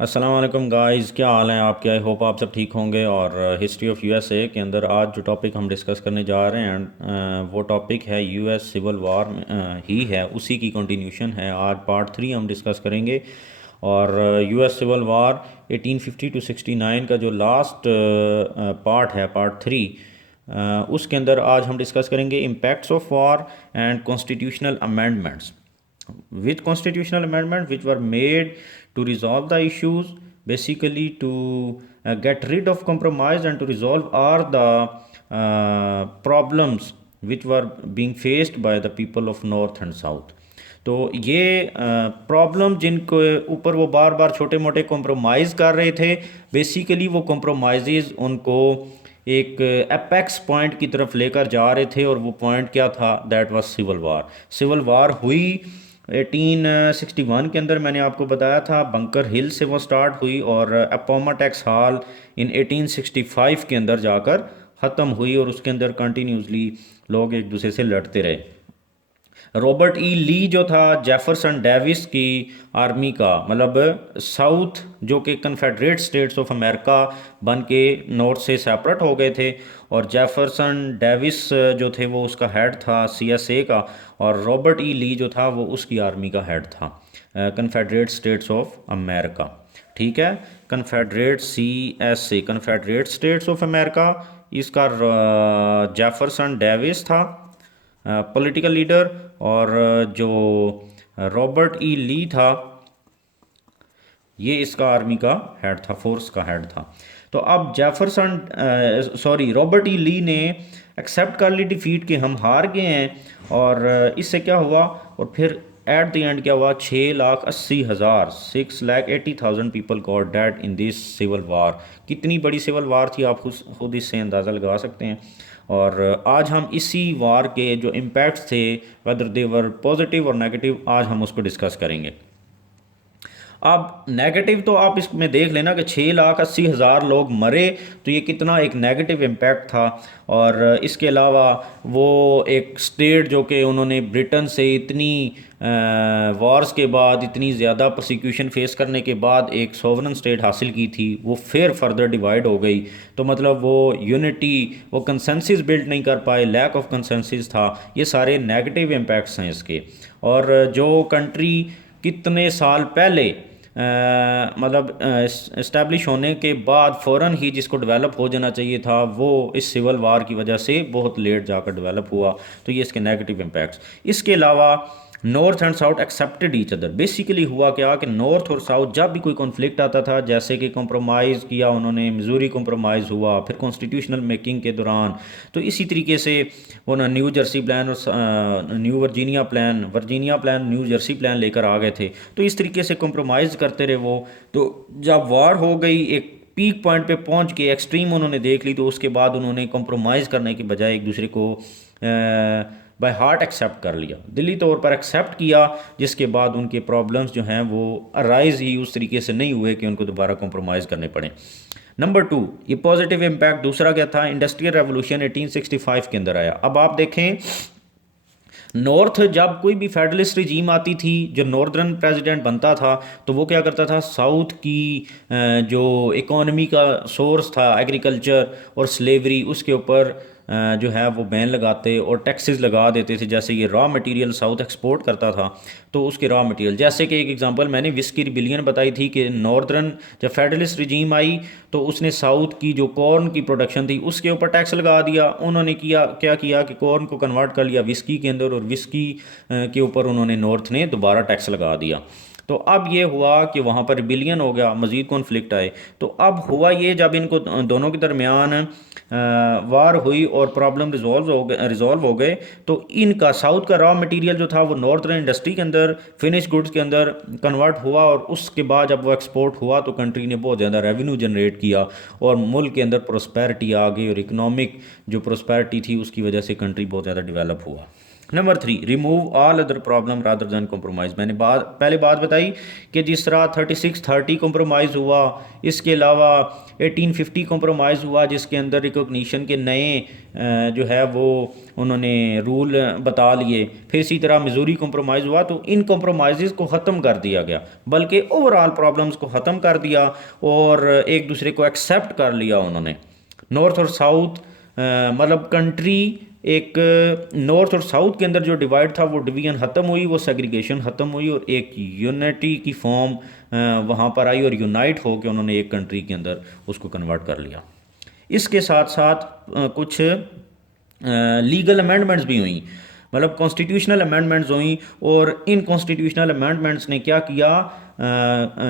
अस्सलाम वालेकुम गाइस, क्या हाल है आपके। आई होप आप सब ठीक होंगे। और हिस्ट्री ऑफ यूएसए के अंदर आज जो टॉपिक हम डिस्कस करने जा रहे हैं वो टॉपिक है यूएस सिविल वार ही है, उसी की कंटिन्यूशन है। आज पार्ट 3 हम डिस्कस करेंगे। और यूएस सिविल वार 1850 टू 69 का जो लास्ट पार्ट है, पार्ट 3, उसके अंदर आज हम डिस्कस करेंगे impacts of war and constitutional amendments. Which constitutional amendment which were made to resolve the issues, basically to get rid of compromise and to resolve all the problems which were being faced by the people of north and south. तो ये problem जिनके ऊपर वो बार बार छोटे मोटे compromise कर रहे थे, बेसिकली वो कॉम्प्रोमाइज़ उनको एक एपेक्स पॉइंट की तरफ लेकर जा रहे थे। और वो पॉइंट क्या था? That was civil war. Civil war हुई 1861 के अंदर, मैंने आपको बताया था। बंकर हिल से वो स्टार्ट हुई और अपोमाटेक्स हॉल इन 1865 के अंदर जाकर ख़त्म हुई। और उसके अंदर कंटिन्यूसली लोग एक दूसरे से लड़ते रहे। रॉबर्ट ई ली जो था जेफरसन डेविस की आर्मी का, मतलब साउथ जो कि कन्फेडरेट स्टेट्स ऑफ अमेरिका बन के नॉर्थ से सेपरेट हो गए थे। और जेफरसन डेविस जो थे वो उसका हेड था सीएसए का। और रॉबर्ट ई ली जो था वो उसकी आर्मी का हेड था कन्फेडरेट स्टेट्स ऑफ अमेरिका। ठीक है, confederate CSA, confederate states of America. इसका जेफरसन डेविस था पॉलिटिकल लीडर। और जो रॉबर्ट ई ली था ये इसका आर्मी का हेड था, फोर्स का हेड था। तो अब जेफरसन रॉबर्ट ई ली ने एक्सेप्ट कर ली डिफीट कि हम हार गए हैं। और इससे क्या हुआ? और फिर एट द एंड क्या हुआ? 6,80,000, 6,80,000 people got dead in this civil war. कितनी बड़ी सिविल वार थी, आप खुद इससे अंदाज़ा लगा सकते हैं। और आज हम इसी वार के जो इम्पैक्ट्स थे, वेदर दे वर पॉजिटिव और नेगेटिव, आज हम उसको डिस्कस करेंगे। अब नेगेटिव तो आप इसमें देख लेना कि 6,80,000 लोग मरे, तो ये कितना एक नेगेटिव इम्पैक्ट था। और इसके अलावा वो एक स्टेट जो कि उन्होंने ब्रिटेन से इतनी वॉर्स के बाद, इतनी ज़्यादा प्रोसिक्यूशन फेस करने के बाद एक सोवरन स्टेट हासिल की थी, वो फिर फर्दर डिवाइड हो गई। तो मतलब वो यूनिटी, वो कंसेंसस बिल्ड नहीं कर पाए, लैक ऑफ कंसेंसस था। ये सारे नेगेटिव इम्पैक्ट्स हैं इसके। और जो कंट्री कितने साल पहले मतलब इस्टेब्लिश होने के बाद फ़ौरन ही जिसको डेवलप हो जाना चाहिए था, वो इस सिविल वार की वजह से बहुत लेट जाकर डेवलप हुआ। तो ये इसके नेगेटिव इम्पैक्ट्स। इसके अलावा north and south accepted each other. Basically हुआ क्या कि नॉर्थ और साउथ जब भी कोई कॉन्फ्लिक्ट आता था, जैसे कि कॉम्प्रोमाइज़ किया उन्होंने, मिजूरी कॉम्प्रोमाइज़ हुआ, फिर कॉन्स्टिट्यूशनल मेकिंग के दौरान। तो इसी तरीके से वो ना न्यू जर्सी प्लान और new Virginia plan new Jersey plan लेकर आ गए थे। तो इस तरीके से कॉम्प्रोमाइज़ करते रहे वो। तो जब वार हो गई, एक पीक पॉइंट पे पहुंच के एक्सट्रीम उन्होंने देख ली, तो उसके बाद उन्होंने कॉम्प्रोमाइज़ करने के बजाय एक दूसरे को बाय हार्ट एक्सेप्ट कर लिया, दिली तौर पर एक्सेप्ट किया। जिसके बाद उनके प्रॉब्लम्स जो हैं वो अराइज ही उस तरीके से नहीं हुए कि उनको दोबारा कॉम्प्रोमाइज़ करने पड़े। नंबर 2, ये पॉजिटिव इम्पैक्ट दूसरा क्या था? इंडस्ट्रियल रेवोल्यूशन 1865 के अंदर आया। अब आप देखें, नॉर्थ जब कोई भी फेडरलिस्ट रिजीम आती थी, जो नॉर्दर्न प्रेसिडेंट बनता था, तो वो क्या करता था? साउथ की जो इकोनॉमी का सोर्स था एग्रीकल्चर और स्लेवरी, उसके ऊपर जो है वो बैन लगाते और टैक्सेस लगा देते थे। जैसे ये रॉ मटेरियल साउथ एक्सपोर्ट करता था, तो उसके रॉ मटेरियल, जैसे कि एक एग्जांपल मैंने विस्की रिबिलियन बताई थी कि नॉर्दर्न जब फेडरलिस्ट रिजीम आई तो उसने साउथ की जो कॉर्न की प्रोडक्शन थी उसके ऊपर टैक्स लगा दिया। उन्होंने क्या किया कि कॉर्न को कन्वर्ट कर लिया विस्की के अंदर, और विस्की के ऊपर उन्होंने नॉर्थ ने दोबारा टैक्स लगा दिया। तो अब ये हुआ कि वहाँ पर रिबिलियन हो गया, मज़ीद कॉन्फ्लिक्ट आए। तो अब हुआ ये, जब इनको दोनों के दरमियान वार हुई और प्रॉब्लम रिजॉल्व हो गए, तो इनका साउथ का रॉ मटेरियल जो था वो नॉर्दर्न इंडस्ट्री के अंदर, फिनिश गुड्स के अंदर कन्वर्ट हुआ। और उसके बाद जब वो एक्सपोर्ट हुआ तो कंट्री ने बहुत ज़्यादा रेवेन्यू जनरेट किया और मुल्क के अंदर प्रोस्पेरिटी आ गई। और इकोनॉमिक जो प्रोस्पेरिटी थी उसकी वजह से कंट्री बहुत ज़्यादा डेवलप हुआ। Number 3, remove all other problem rather than compromise. मैंने पहले बात बताई कि जिस तरह 3630 कॉम्प्रोमाइज़ हुआ, इसके अलावा 1850 कॉम्प्रोमाइज़ हुआ जिसके अंदर रिकॉग्निशन के नए जो है वो उन्होंने रूल बता लिए। फिर इसी तरह मिजूरी कॉम्प्रोमाइज़ हुआ, तो इन कॉम्प्रोमाइज़ को ख़त्म कर दिया गया, बल्कि ओवरऑल प्रॉब्लम्स को ख़त्म कर दिया और एक दूसरे को एक्सेप्ट कर लिया उन्होंने। नॉर्थ और साउथ मतलब कंट्री एक नॉर्थ और साउथ के अंदर जो डिवाइड था वो डिवीजन ख़त्म हुई, वो सेग्रीगेशन ख़त्म हुई और एक यूनिटी की फॉर्म वहाँ पर आई और यूनाइट हो के उन्होंने एक कंट्री के अंदर उसको कन्वर्ट कर लिया। इसके साथ साथ कुछ लीगल अमेंडमेंट्स भी हुई, मतलब कॉन्स्टिट्यूशनल अमेंडमेंट्स हुई और इन कॉन्स्टिट्यूशनल अमेंडमेंट्स ने क्या किया,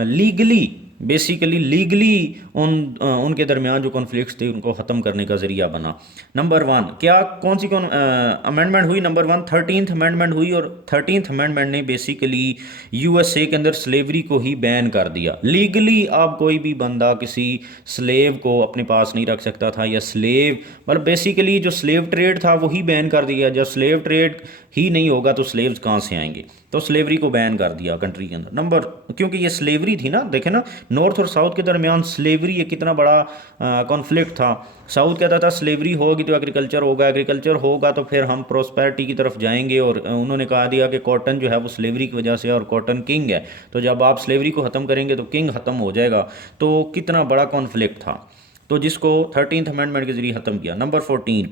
लीगली बेसिकली लीगली उनके दरमियान जो कॉन्फ्लिक्ट्स थे उनको ख़त्म करने का ज़रिया बना। नंबर 1 क्या कौन सी अमेंडमेंट हुई? नंबर 1 13th अमेंडमेंट हुई और 13th अमेंडमेंट ने बेसिकली यूएसए के अंदर स्लेवरी को ही बैन कर दिया। लीगली अब कोई भी बंदा किसी स्लेव को अपने पास नहीं रख सकता था, या स्लेव मतलब बेसिकली जो स्लेव ट्रेड था वही बैन कर दिया। जब स्लेव ट्रेड ही नहीं होगा तो स्लेव्स कहाँ से आएंगे, तो स्लेवरी को बैन कर दिया कंट्री के अंदर। नंबर क्योंकि ये स्लेवरी थी ना, देखे ना नॉर्थ और साउथ के दरमियान स्लेवरी एक कितना बड़ा कॉन्फ्लिक्ट था। साउथ कहता था स्लेवरी होगी तो एग्रीकल्चर होगा, एग्रीकल्चर होगा तो फिर हम प्रोस्पेरिटी की तरफ जाएंगे, और उन्होंने कहा दिया कि कॉटन जो है वो स्लेवरी की वजह से और कॉटन किंग है, तो जब आप स्लेवरी को ख़त्म करेंगे तो किंग ख़त्म हो जाएगा। तो कितना बड़ा कॉन्फ्लिक्ट था, तो जिसको 13th अमेंडमेंट के जरिए ख़त्म किया। Number 14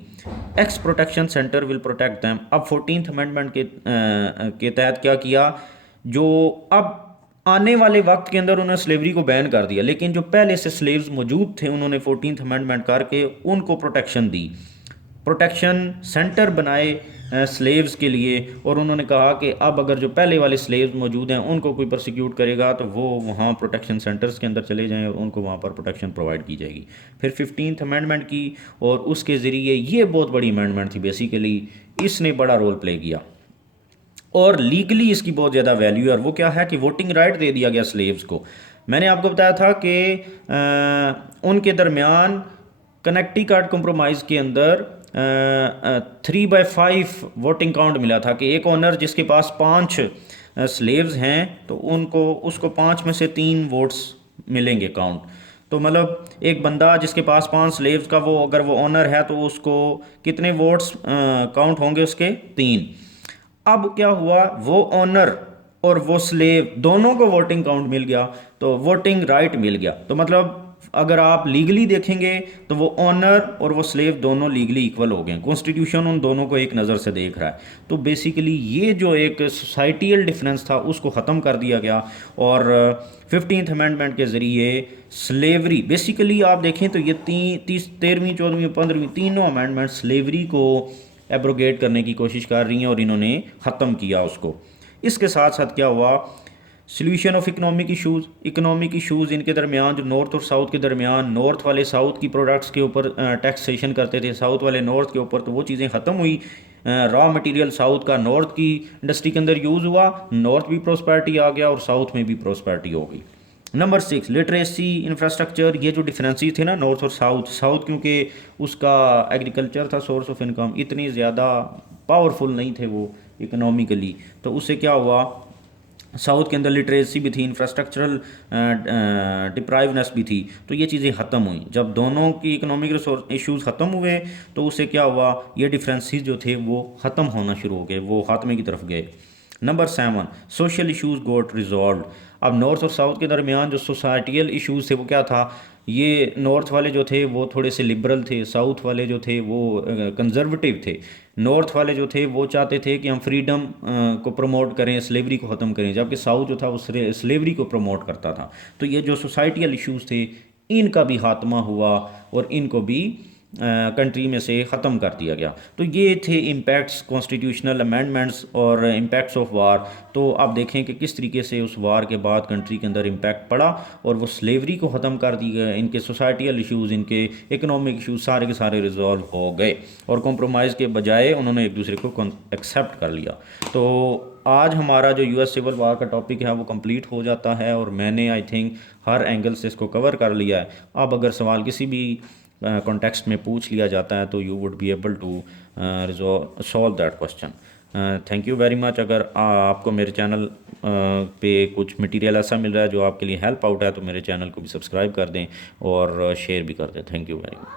x protection centre will protect them. अब 14th अमेंडमेंट के तहत क्या किया, जो अब आने वाले वक्त के अंदर उन्होंने स्लेवरी को बैन कर दिया, लेकिन जो पहले से स्लेव्स मौजूद थे उन्होंने 14th अमेंडमेंट करके उनको प्रोटेक्शन दी, प्रोटेक्शन सेंटर बनाए स्लेव्स के लिए। और उन्होंने कहा कि अब अगर जो पहले वाले स्लेव्स मौजूद हैं उनको कोई प्रोसिक्यूट करेगा तो वो वहाँ प्रोटेक्शन सेंटर्स के अंदर चले जाएं और उनको वहाँ पर प्रोटेक्शन प्रोवाइड की जाएगी। फिर 15th अमेंडमेंट की, और उसके ज़रिए ये बहुत बड़ी अमेंडमेंट थी, बेसिकली इसने बड़ा रोल प्ले किया और लीगली इसकी बहुत ज़्यादा वैल्यू है। और वो क्या है कि वोटिंग राइट दे दिया गया स्लेव्स को। मैंने आपको बताया था कि उनके दरमियान कनेक्टिकट कॉम्प्रोमाइज़ के अंदर 3/5 वोटिंग काउंट मिला था कि एक ओनर जिसके पास 5 स्लेव्स हैं तो उसको 5 में से 3 वोट्स मिलेंगे काउंट। तो मतलब एक बंदा जिसके पास 5 स्लेव्स का वो अगर वो ओनर है तो उसको कितने वोट्स काउंट होंगे? उसके 3। अब क्या हुआ, वो ओनर और वो स्लेव दोनों को वोटिंग काउंट मिल गया, तो वोटिंग राइट मिल गया। तो मतलब अगर आप लीगली देखेंगे तो वो ओनर और वो स्लेव दोनों लीगली इक्वल हो गए, कॉन्स्टिट्यूशन उन दोनों को एक नज़र से देख रहा है। तो बेसिकली ये जो एक सोसाइटियल डिफरेंस था उसको ख़त्म कर दिया गया। और 15th अमेंडमेंट के ज़रिए स्लेवरी बेसिकली आप देखें तो ये 13वीं 14वीं 15वीं तीनों अमेंडमेंट स्लेवरी को एब्रोगेट करने की कोशिश कर रही हैं और इन्होंने ख़त्म किया उसको। इसके साथ साथ क्या हुआ, सोल्यूशन ऑफ इकोनॉमिक इशूज़ इनके दरमियान, जो नॉर्थ और साउथ के दरमियान, नॉर्थ वाले साउथ की प्रोडक्ट्स के ऊपर टैक्सेशन करते थे, साउथ वाले नॉर्थ के ऊपर, तो वो चीज़ें ख़त्म हुई। रॉ मटेरियल साउथ का नॉर्थ की इंडस्ट्री के अंदर यूज़ हुआ, नॉर्थ भी प्रोस्पेरिटी आ गया और साउथ में भी प्रोस्पेरिटी हो गई। Number 6 literacy infrastructure. ये जो डिफरेंसेस थे ना नॉर्थ और साउथ क्योंकि उसका एग्रीकल्चर था सोर्स ऑफ इनकम, इतनी ज़्यादा पावरफुल नहीं थे वो इकोनॉमिकली, तो उससे क्या हुआ, साउथ के अंदर लिटरेसी भी थी, इंफ्रास्ट्रक्चरल डिप्राइवनेस भी थी, तो ये चीज़ें ख़त्म हुई। जब दोनों की इकोनॉमिक रिसोर्स इश्यूज़ ख़त्म हुए तो उससे क्या हुआ, ये डिफरेंसेस जो थे वो ख़त्म होना शुरू हो गए, वो खात्मे की तरफ गए। नंबर 7 सोशल इश्यूज़ गोट रिजॉल्व। अब नॉर्थ और साउथ के दरमियान जो सोसाइटियल इश्यूज़ थे वो क्या था, ये नॉर्थ वाले जो थे वो थोड़े से लिबरल थे, साउथ वाले जो थे वो कंजर्वेटिव थे। नॉर्थ वाले जो थे वो चाहते थे कि हम फ्रीडम को प्रमोट करें, स्लेवरी को ख़त्म करें, जबकि साउथ जो था वो स्लेवरी को प्रमोट करता था। तो ये जो सोसाइटियल इश्यूज़ थे इनका भी खात्मा हुआ और इनको भी कंट्री में से ख़त्म कर दिया गया। तो ये थे इम्पैक्ट्स कॉन्स्टिट्यूशनल अमेंडमेंट्स और इम्पैक्ट्स ऑफ वार। तो आप देखें कि किस तरीके से उस वार के बाद कंट्री के अंदर इम्पैक्ट पड़ा और वो स्लेवरी को ख़त्म कर दी गई, इनके सोसाइटियल इश्यूज़, इनके इकोनॉमिक इश्यूज़ सारे के सारे रिजॉल्व हो गए और कॉम्प्रोमाइज़ के बजाय उन्होंने एक दूसरे को एक्सेप्ट कर लिया। तो आज हमारा जो यूएस सिविल वार का टॉपिक है वो कंप्लीट हो जाता है और मैंने आई थिंक हर एंगल से इसको कवर कर लिया है। अब अगर सवाल किसी भी कॉन्टेक्स्ट में पूछ लिया जाता है तो you would be able to solve that question. Thank you very much. अगर आपको मेरे चैनल पे कुछ मटेरियल ऐसा मिल रहा है जो आपके लिए हेल्प आउट है तो मेरे चैनल को भी सब्सक्राइब कर दें और शेयर भी कर दें। Thank you very much.